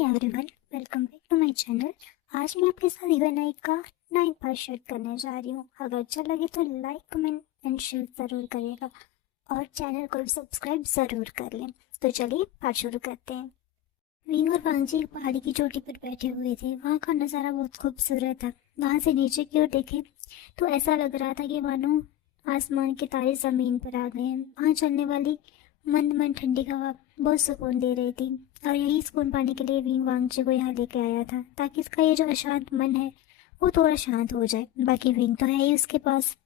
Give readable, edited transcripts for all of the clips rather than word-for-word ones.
Everyone, welcome back to my channel. आज मैं आपके साथ इवन नाइट का 9 पार्ट शेयर करने जा रही हूँ। अगर अच्छा लगे तो लाइक कमेंट एंड शेयर ज़रूर करिएगा और चैनल को भी सब्सक्राइब ज़रूर कर लें। तो चलिए पार्ट शुरू करते हैं। विंग और वांगजी एक पहाड़ी की चोटी पर बैठे हुए थे। वहाँ का नज़ारा बहुत खूबसूरत था। वहाँ से नीचे की ओर देखे तो ऐसा लग रहा था कि मानो आसमान के तारे ज़मीन पर आ गए हैं। वहाँ चलने वाली मंद मंद ठंडी हवा बहुत सुकून दे रही थी और यही सुकून पाने के लिए विंग वांगजी को यहाँ लेके आया था, ताकि इसका ये जो अशांत मन है वो थोड़ा शांत हो जाए। बाकी विंग तो है ही उसके पास।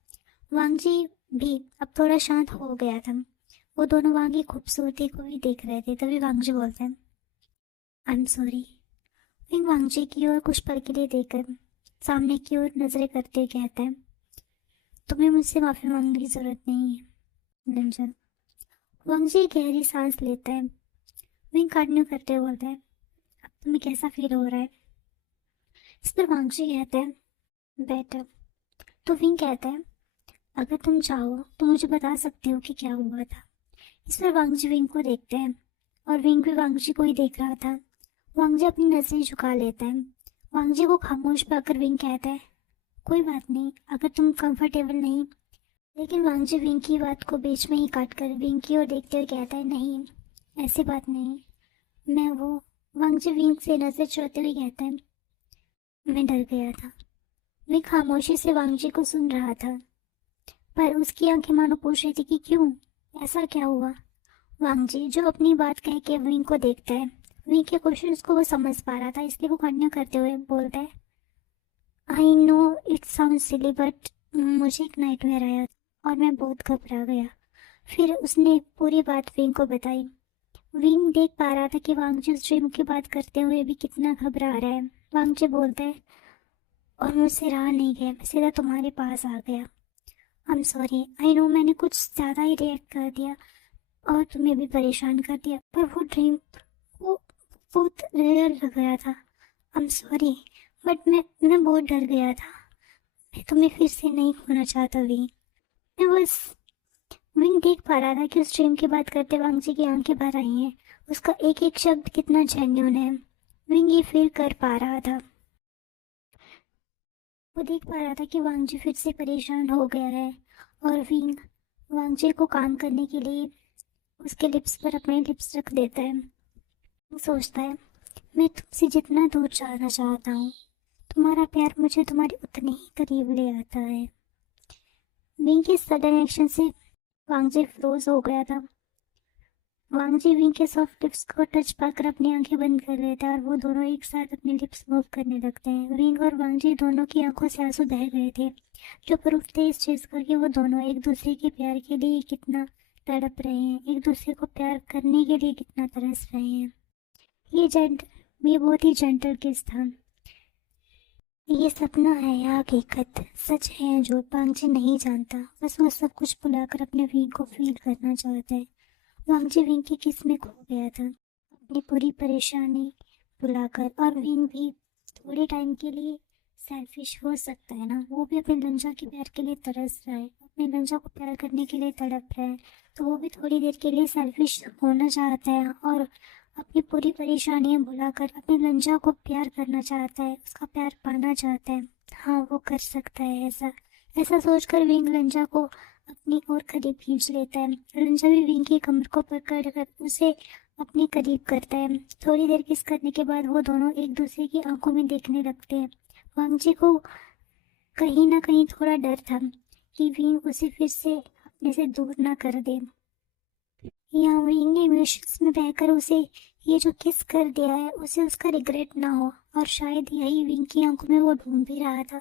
वांगजी भी अब थोड़ा शांत हो गया था। वो दोनों वहाँ की खूबसूरती को भी देख रहे थे। तभी वांगजी बोलते हैं, आई एम सॉरी। विंग वांगजी की ओर कुछ पल के लिए देखकर सामने की ओर नजरें करते कहता है, तुम्हें मुझसे माफी मांगने की जरूरत नहीं है रंजन। वांगजी गहरी सांस लेता है। विंग कंटिन्यू करते हुए बोलता है, अब तुम्हें कैसा फील हो रहा है? इस पर वांगजी कहता है, बेटर। तो विंग कहता है, अगर तुम चाहो तो मुझे बता सकते हो कि क्या हुआ था। इस पर वांगजी विंग को देखते हैं और विंग भी वांगजी को ही देख रहा था। वांगजी अपनी नजरें झुका लेता है। वांगजी को खामोश पाकर विंग कहता है, कोई बात नहीं, अगर तुम कंफर्टेबल नहीं। लेकिन वांगजी विंग की बात को बीच में ही काट कर विंग की ओर देखते हुए कहता है, नहीं, ऐसी बात नहीं, मैं वो। वांगजी विंग से नजर चुराते हुए कहता है, मैं डर गया था। विंग खामोशी से वांगजी को सुन रहा था, पर उसकी आंखें मानो पूछ रही थी कि क्यों, ऐसा क्या हुआ। वांगजी जो अपनी बात कह के विंग को देखता है, विंग के क्वेश्चंस को वो समझ पा रहा था, इसलिए वो कंटिन्यू करते हुए बोलता है, I know it sound silly but मुझे एक नाइटमेयर आया और मैं बहुत घबरा गया। फिर उसने पूरी बात विंग को बताई। विंग देख पा रहा था कि वांगजी उस ड्रीम की बात करते हुए भी कितना घबरा रहा है। वांगजी बोलता है, और मुझसे रहा नहीं गया, मैं सीधा तुम्हारे पास आ गया। I am sorry, I know मैंने कुछ ज़्यादा ही रिएक्ट कर दिया और तुम्हें भी परेशान कर दिया, पर वो ड्रीम वो बहुत रियल लग रहा था। आई एम सॉरी, बट मैं बहुत डर गया था। मैं तुम्हें फिर से नहीं खोना चाहता विंग। मैं बस। विंग देख पा रहा था कि उस ड्रीम की बात करते वांगजी की आंखें भर आई हैं। उसका एक एक शब्द कितना जेन्युइन है, विंग ये फील कर पा रहा था। वो देख पा रहा था कि वांगजी फिर से परेशान हो गया है और विंग वांगजी को काम करने के लिए उसके लिप्स पर अपने लिप्स रख देता है। वो सोचता है, मैं तुमसे जितना दूर जाना चाहता हूँ, तुम्हारा प्यार मुझे तुम्हारे उतने ही करीब ले आता है। विंग के सडन एक्शन से वांगजी फ्रोज हो गया था। वांगजी विंग के सॉफ्ट लिप्स को टच पाकर अपनी आंखें बंद कर लेता है और वो दोनों एक साथ अपने लिप्स मूव करने लगते हैं। विंग और वांगजी दोनों की आंखों से आंसू बह गए थे, जो प्रूफ थे इस चीज़ का कि वो दोनों एक दूसरे के प्यार के लिए कितना तड़प रहे हैं, एक दूसरे को प्यार करने के लिए कितना तरस रहे हैं। ये बहुत ही जेंटल किस था। ये सपना है या हकीकत, सच है या झूठ, वांगजी नहीं जानता। बस वो सब कुछ भुलाकर अपने विंग को फील करना चाहता है। वांगजी विंग की किस में खो गया था, अपनी पूरी परेशानी भुलाकर। और विंग भी थोड़े टाइम के लिए सेल्फिश हो सकता है ना, वो भी अपने लंजा के प्यार के लिए तरस रहा है, अपने लंजा को प्यार करने के लिए तड़प रहा है, तो वो भी थोड़ी देर के लिए सेल्फिश होना चाहता है और अपनी पूरी परेशानियां भुलाकर अपने लंजा को प्यार करना चाहता है, उसका प्यार पाना चाहता है। हाँ, वो कर सकता है ऐसा। ऐसा सोचकर विंग लंजा को अपनी ओर करीब खींच लेता है। लंजा भी विंग की कमर को पकड़ कर उसे अपने करीब करता है। थोड़ी देर किस करने के बाद वो दोनों एक दूसरे की आंखों में देखने लगते हैं। वांगजी को कहीं ना कहीं थोड़ा डर था कि विंग उसे फिर से अपने से दूर ना कर दे, या विंग ने इमोशंस में बहकर उसे ये जो किस कर दिया है उसे उसका रिग्रेट ना हो। और शायद यही विंग की आंखों में वो ढूंढ भी रहा था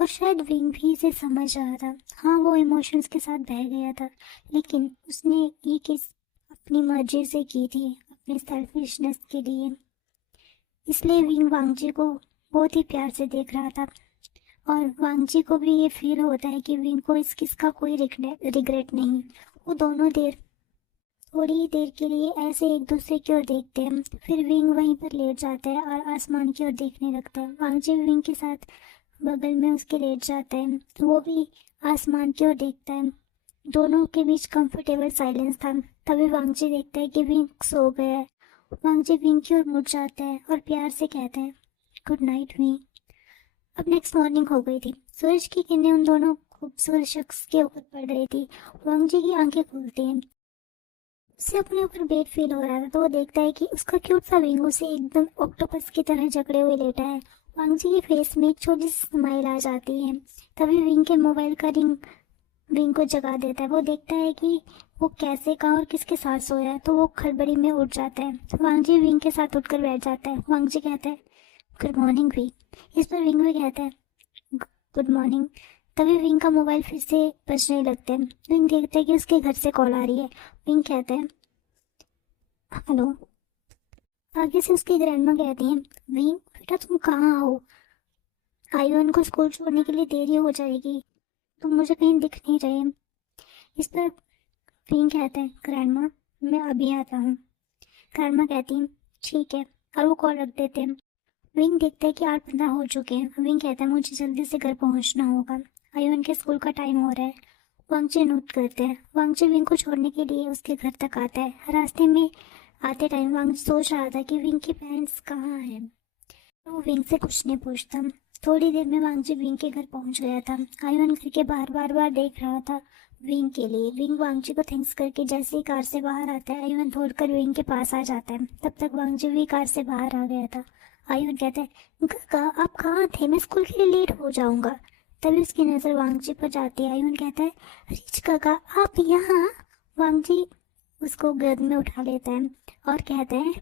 और शायद विंग भी इसे समझ रहा था। हाँ, वो इमोशंस के साथ बह गया था, लेकिन उसने ये किस अपनी मर्जी से की थी, अपनी सेल्फिशनेस के लिए। इसलिए विंग वांगजी को बहुत ही प्यार से देख रहा था और वांगजी को भी ये फील होता है कि विंग को इस किस का कोई रिग्रेट नहीं। वो दोनों थोड़ी देर के लिए ऐसे एक दूसरे की ओर देखते हैं, फिर विंग वहीं पर लेट जाता है और आसमान की ओर देखने लगता है। वांगजी विंग के साथ बगल में उसके लेट जाता है, वो भी आसमान की ओर देखता है। दोनों के बीच कंफर्टेबल साइलेंस था। तभी वांगजी देखता है कि विंग सो गया है वांग जी विंग की ओर मुड़ जाता है और प्यार से कहता है, गुड नाइट विंग। अब नेक्स्ट मॉर्निंग हो गई थी। सूरज की किरणें उन दोनों खूबसूरत शख्स के ऊपर पड़ रही थी। वांग जी की आंखें खुलती हैं। उसे अपने ऊपर बेड फील हो रहा था, तो वो देखता है कि उसका क्यूट सा विंग उसे एकदम ऑक्टोपस की तरह जकड़े हुए लेटा है। वांग जी के फेस में एक छोटी सी स्माइल आ जाती है। तभी विंग के मोबाइल का रिंग विंग को जगा देता है। वो देखता है कि वो कैसे, कहाँ और किसके साथ सोया है, तो वो खड़बड़ी में उठ जाता है। वांग जी विंग के साथ उठकर बैठ जाता है। वांग जी कहता है, गुड मॉर्निंग विंग। इस पर विंग भी कहता है, गुड मॉर्निंग। तभी विंग का मोबाइल फिर से बजने लगता है। विंग देखता है कि उसके घर से कॉल आ रही है। विंग कहता है, हेलो। आगे से उसकी ग्रैंडमा कहती हैं, विंग बेटा तुम कहाँ हो? आयुन को स्कूल छोड़ने के लिए देरी हो जाएगी, तुम मुझे कहीं दिख नहीं रहे। इस पर विंग कहता है, ग्रैंडमा मैं अभी आता हूँ। ग्रैंडमा कहती है, ठीक है, और वो कॉल रख देते हैं। विंग देखता है कि 8:15 हो चुके हैं। विंग कहता है, मुझे जल्दी से घर पहुंचना होगा, आयुन के स्कूल का टाइम हो रहा है। वांगची नोट करते हैं। वांगची विंग को छोड़ने के लिए उसके घर तक आता है। रास्ते में आते टाइम वांग सोच रहा था कि विंग के पेरेंट्स कहाँ हैं। वो विंग से कुछ नहीं पूछता। थोड़ी देर में वांगजी विंग के घर पहुंच गया था। आयुन घर के बाहर बार बार देख रहा था विंग के लिए। विंग वांगजी को थैंक्स करके जैसे ही कार से बाहर आता है, आयुन दौड़कर विंग के पास आ जाता है। तब तक वांगजी भी कार से बाहर आ गया था। आयुन कहता है, काका आप कहाँ थे, मैं स्कूल के लिए लेट हो जाऊंगा। तभी उसकी नजर वांगजी पर जाती है। आयुन कहता है, रिच काका आप यहाँ। वांगजी उसको गोद में उठा लेता है और कहता है,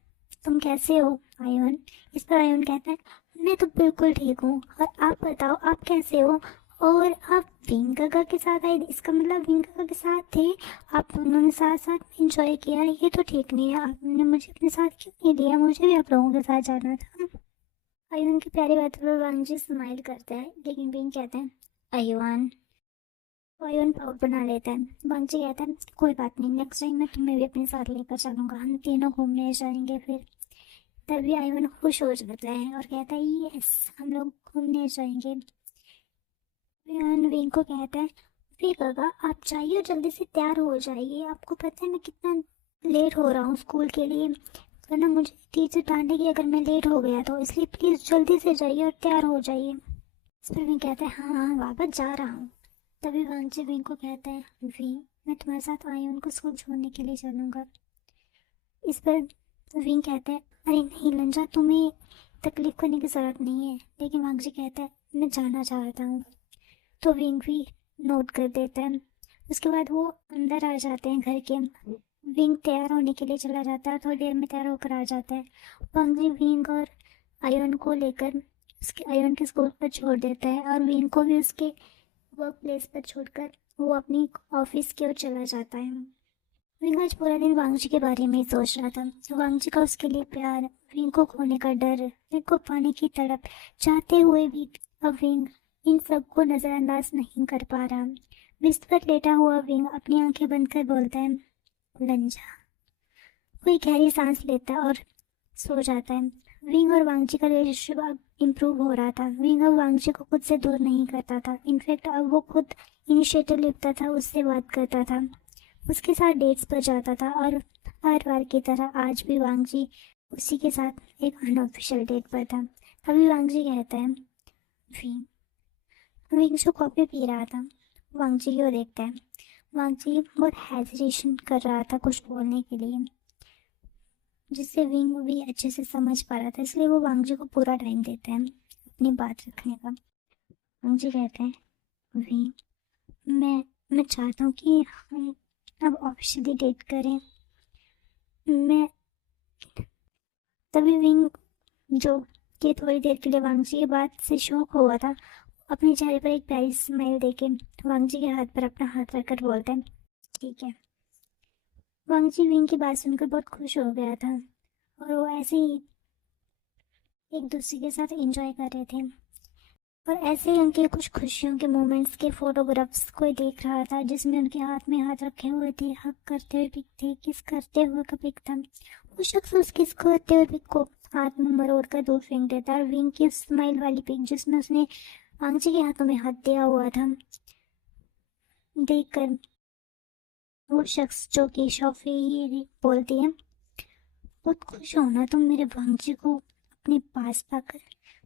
तुम कैसे हो आयुन? इस पर आयुन कहता है, मैं तो बिल्कुल ठीक हूँ, और आप बताओ आप कैसे हो? और आप विंग काका के साथ आए, इसका मतलब विंग काका के साथ थे, आप दोनों ने साथ साथ एंजॉय किया, ये तो ठीक नहीं है। आपने मुझे अपने साथ क्यों नहीं लिया? मुझे भी आप लोगों के साथ जाना था। आयुन की प्यारी बातों पर वांग जी स्माइल करता है, लेकिन विंग कहते हैं, आयुन। आयुन पाउट बना लेता है। वांग जी कहता है, कोई बात नहीं, नेक्स्ट टाइम मैं तुम्हें भी अपने साथ लेकर चलूंगा, हम तीनों घूमने जाएंगे फिर। तभी आयुन खुश हो जाता है और कहता है, यस हम लोग घूमने जाएंगे। आयुन विंग को कहता है, फिर काका आप जाइए और जल्दी से तैयार हो जाइए, आपको पता है मैं कितना लेट हो रहा हूँ स्कूल के लिए, वरना मुझे टीचर डांटेगी अगर मैं लेट हो गया तो, इसलिए प्लीज़ जल्दी से जाइए और तैयार हो जाइए। इस पर विंग कहता है, हाँ हाँ वापस जा रहा हूँ। तभी वांगजी विंग को कहता है, विंग मैं तुम्हारे साथ आयुन को स्कूल छोड़ने के लिए चलूँगा। इस पर विंग कहता है, अरे नहीं लंजा, तुम्हें तकलीफ करने की ज़रूरत नहीं है। लेकिन वांगजी कहता है, मैं जाना चाहता हूँ। तो विंग भी नोट कर देता है। उसके बाद वो अंदर आ जाते हैं घर के। विंग तैयार होने के लिए चला जाता है, थोड़ी देर में तैयार होकर आ जाता है। वांगजी विंग और आयुन को लेकर उसके आयुन के स्कूल पर छोड़ देता है, और विंग को भी उसके वर्क प्लेस पर छोड़कर वो अपनी ऑफिस की ओर चला जाता है। विंग आज पूरा दिन वांगजी के बारे में ही सोच रहा था। वांगजी का उसके लिए प्यार, विंग को खोने का डर, विंग को पाने की तड़प, चाहते हुए भी अब विंग इन सबको नजरअंदाज नहीं कर पा रहा। बिस्तर पर लेटा हुआ विंग अपनी आंखें बंद कर बोलता है, लंजा। कोई गहरी सांस लेता है और सो जाता है। विंग और वांगजी का रिलेशनशिप अब इम्प्रूव हो रहा था। विंग अब वांगजी को खुद से दूर नहीं करता था, इनफैक्ट अब वो खुद इनिशिएटिव लेता था, उससे बात करता था, उसके साथ डेट्स पर जाता था, और हर बार की तरह आज भी वांगजी उसी के साथ एक अनऑफिशियल डेट पर था। तभी वांगजी कहता है, विंग। विंग जो कॉफी पी रहा था वांगजी को देखता है। वांगजी बहुत हेजिटेशन कर रहा था कुछ बोलने के लिए, जिससे विंग भी अच्छे से समझ पा रहा था, इसलिए वो वांगजी को पूरा टाइम देता है अपनी बात रखने का। वांगजी कहते हैं, विंग मैं चाहता हूँ कि हम अब ऑफिशियली डेट करें। मैं तभी विंग, जो कि थोड़ी देर के लिए वांगजी की बात से शॉक हुआ था, अपने चेहरे पर एक प्यारी स्माइल देके वांगजी के हाथ पर अपना हाथ रखकर बोलते हैं, ठीक है। वांगजी विंग की बात सुनकर बहुत खुश हो गया था, और वो ऐसे ही एक दूसरे के साथ एंजॉय कर रहे थे। और ऐसे ही उनके कुछ खुशियों के मोमेंट्स के फोटोग्राफ्स कोई देख रहा था, जिसमें उनके हाथ में हाथ रखे हुए थे, हक करते हुए पिक थे, किस करते हुए का पिक था। वो शख्स उस किस करते हुए पिक को हाथ में मरोड़ कर दूर फेंक देता है, और विंग की स्माइल वाली पिक जिसमें उसने वांगजी के हाथों में हाथ दिया हुआ था देखकर वो शख्स, जो कि शॉफी बोलती है, बहुत खुश हो ना तुम मेरे वांगजी को अपने पास पाकर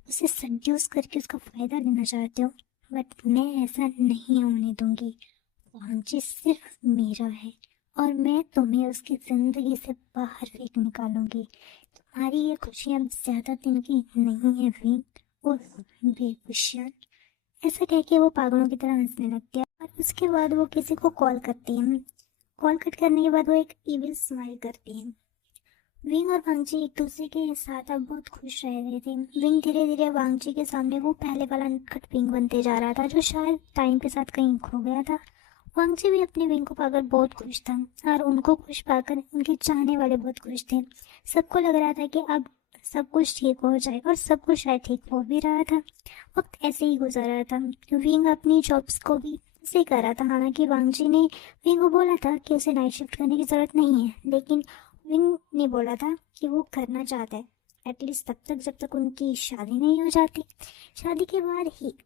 उसे सड्यूस करके उसका फायदा लेना चाहते हो, बट मैं ऐसा नहीं होने दूंगी। वांगजी सिर्फ मेरा है और मैं तुम्हें उसकी जिंदगी से बाहर फेंक निकालूंगी। तुम्हारी ये खुशियां ज्यादा दिन की नहीं है विंग, और बेखुशियां। ऐसा कह के वो पागलों की तरह हंसने लगती है और उसके बाद वो किसी को कॉल करती है। कॉल कट करने के बाद वो एक इविल स्माइल करती है। विंग और वांगजी एक दूसरे के साथ अब बहुत खुश रह रहे थे। विंग धीरे धीरे वांगजी के सामने वो पहले वाला नटखट विंग बनते जा रहा था जो शायद टाइम के साथ कहीं खो गया था। वांगजी भी अपने विंग को पाकर बहुत खुश था और उनको खुश पाकर उनके चाहने वाले बहुत खुश थे। सबको लग रहा था कि अब सब कुछ ठीक हो जाए और सब कुछ शायद ठीक हो भी रहा था। वक्त ऐसे ही गुजर रहा था। विंग अपनी जॉब्स को भी ऐसे ही कर रहा था। हालांकि वांगजी ने विंग को बोला था कि उसे नाइट शिफ्ट करने की जरूरत नहीं है, लेकिन विंग ने बोला था कि वो करना चाहता है, एटलीस्ट तब तक जब तक उनकी शादी नहीं हो जाती। शादी के बाद ही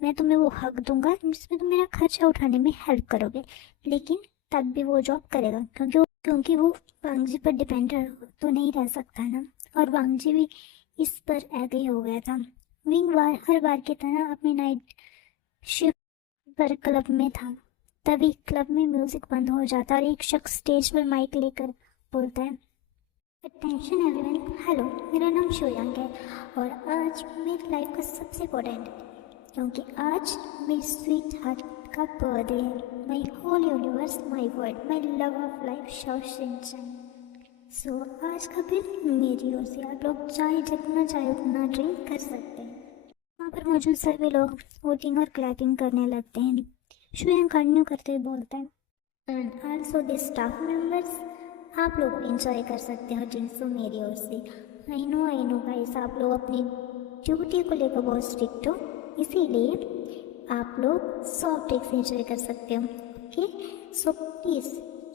मैं तुम्हें वो हक दूंगा जिसमें तुम मेरा खर्चा उठाने में हेल्प करोगे, लेकिन तब भी वो जॉब करेगा क्योंकि वो वांगजी पर डिपेंडेंट तो नहीं रह सकता ना। और वांगजी भी इस पर एग्री हो गया था। विंग हर बार की तरह अपनी नाइट शिफ्ट पर क्लब में था। तभी क्लब में म्यूजिक बंद हो जाता और एक शख्स स्टेज पर माइक लेकर बोलता है, अटेंशन एवरीवन, हेलो, मेरा नाम शोयांग है और आज मेरी लाइफ का सबसे इम्पोर्टेंट है क्योंकि आज मेरी स्वीट हार्ट का बर्थडे है। My whole universe, my world, my love of life शाओशिन। सो आज का दिन मेरी ओर से आप लोग चाहे जितना चाहे उतना ड्रिंक कर सकते हैं। वहाँ पर मौजूद सभी लोग वोटिंग और क्लैपिंग करने लगते हैं। शोयांग कंटिन्यू करते हुए बोलता है, and also the staff members, आप लोग एंजॉय कर सकते हो ड्रिंक्स तो मेरी ओर से। आई नो गाइस, आप लोग अपनी ड्यूटी को लेकर बहुत स्ट्रिक्ट हो, इसीलिए आप लोग सॉफ्ट ड्रिंक्स एंजॉय कर सकते हो। Okay, so please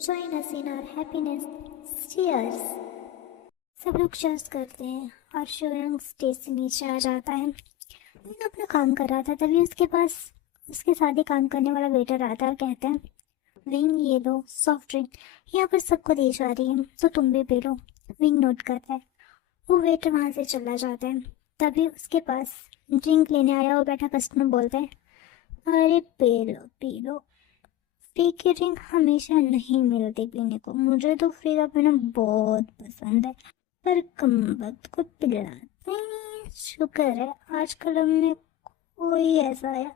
join us in our happiness. Cheers. सब लोग चीयर्स करते हैं और शोयांग स्टेज से नीचे आ जाता है। वो अपना काम कर रहा था, तभी उसके पास उसके साथ ही काम करने वाला वेटर आता है और कहता है, विंग ये लो सॉफ्ट ड्रिंक, यहाँ पर सबको दी जा रही है तो तुम भी पी लो। विंग नोट करता है। वो वेटर वहां से चला जाता है। तभी उसके पास ड्रिंक लेने आया और बैठा कस्टमर बोलता है, अरे पी लो, फ्री की ड्रिंक हमेशा नहीं मिलती पीने को, मुझे तो फ्री का पीना बहुत पसंद है पर कम वक्त को पिलाते नहीं। शुक्र है आजकल हमने कोई ऐसा है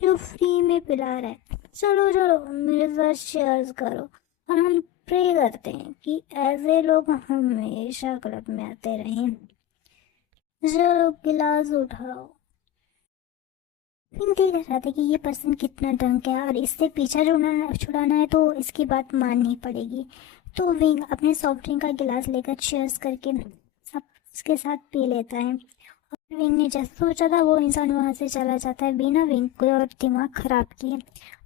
जो फ्री में पिला रहा है। चलो चलो मेरे साथ शेयर्स करो और हम प्रे करते हैं कि ऐसे लोग हमेशा क्लब में आते रहें। चलो गिलास उठाओ। विंग देख रहा था कि ये पर्सन कितना ड्रंक है और इससे पीछा छुड़ाना है तो इसकी बात माननी पड़ेगी। तो विंग अपने सॉफ्ट ड्रिंक का गिलास लेकर चीयर्स करके सब उसके साथ पी लेता है। और विंग ने जैसा सोचा था वो इंसान वहां से चला जाता है बिना विंग को और दिमाग खराब किए।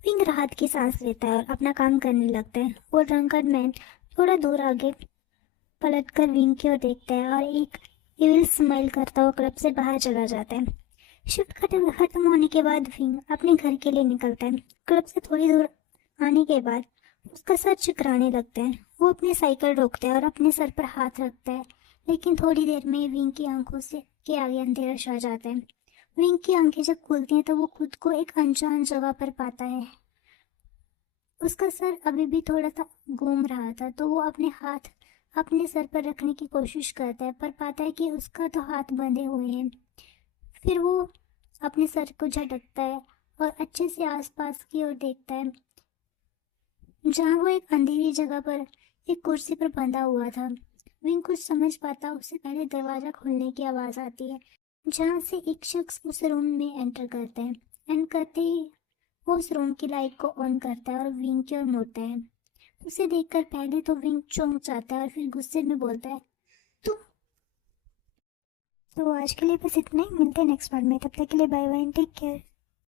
विंग राहत की सांस लेता है और अपना काम करने लगता है। वो ड्रंकन मैन थोड़ा दूर आगे पलट कर विंग की ओर देखता है और एक इविल स्माइल करता हुआ क्लब से बाहर चला जाता है। शिफ्ट खत्म होने के बाद विंग अपने घर के लिए निकलता है। क्लब से थोड़ी दूर आने के बाद उसका सर चकराने लगता है। वो अपनी साइकिल रोकता है और अपने सर पर हाथ रखता है, लेकिन थोड़ी देर में विंग की आंखों से के आगे अंधेरा छा जाता है। विंग की आंखें जब खुलती हैं तो वो खुद को एक अनजान जगह पर पाता है। उसका सर अभी भी थोड़ा सा घूम रहा था, तो वो अपने हाथ अपने सर पर रखने की कोशिश करता है पर पाता है कि उसका तो हाथ बंधे हुए हैं। फिर वो अपने सर को झटकता है और अच्छे से आसपास की ओर देखता है, जहाँ वो एक अंधेरी जगह पर एक कुर्सी पर बंधा हुआ था। विंग कुछ समझ पाता उससे पहले दरवाजा खुलने की आवाज आती है, जहाँ से एक शख्स उस रूम में एंटर करता है। एंड करते ही वो उस रूम की लाइट को ऑन करता है और विंग की ओर मुड़ता है। उसे देखकर पहले तो विंग चौंक जाता है और फिर गुस्से में बोलता है, तू। तो आज के लिए बस इतना ही, मिलते हैं नेक्स्ट पार्ट में। तब तक के लिए बाय बाय, टेक केयर।